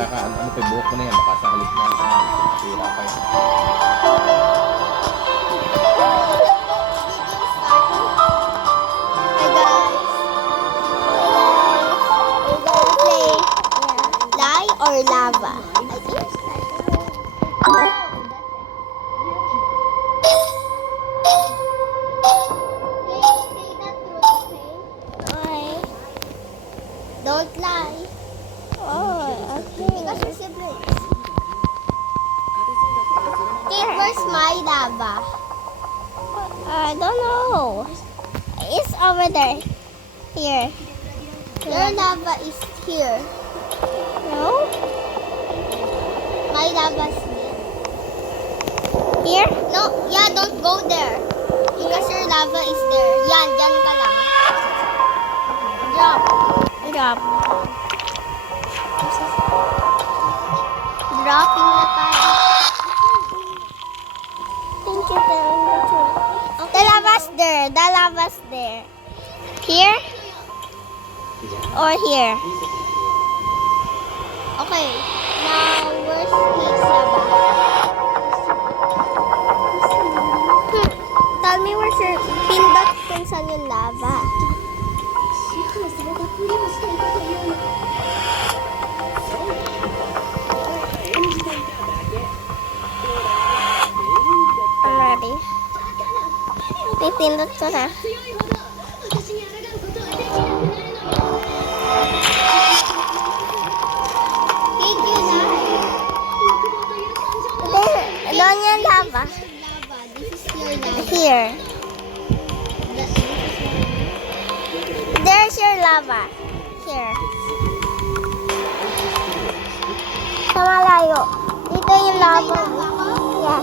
Saka ano pa buhok mo na yan, baka sa halip na sira pa yan. Hi guys. We're gonna play lie or lava. Okay. Don't lie. Oh, okay. Because you're siblings. Kate, where's my lava? I don't know. It's over there. Here. Your lava is here. No? My lava's here. Here? No, yeah, don't go there. Because your lava is there. Yan, dyan ka lang. Drop. Drop. Dropping na tayo. Thank you, okay. The lava's there. The lava's there. Here? Or here? Okay. Now, where's his lava? Tell me where's your pindot kung saan yung lava. I'm ready. Pipindot ko na. Doon yung lava. Here. There's your lava. Here. Sa malayo. Dito yung lava. Yeah.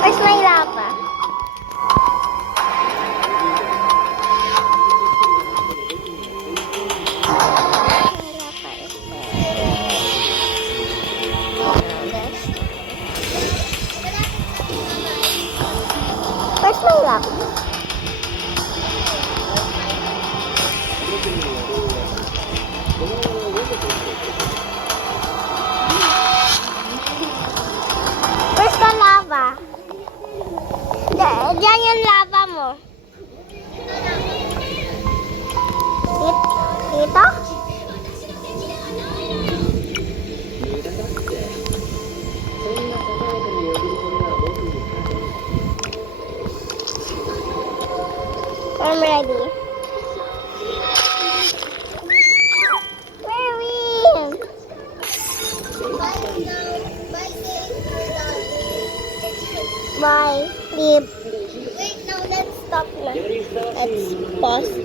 Where's my lava? Where's my lava? Where's the lava? Diyan yung lava mo. Dito? I'm ready. Where are we? Bye. Leave. Wait, no, let's stop now. Let's pause it.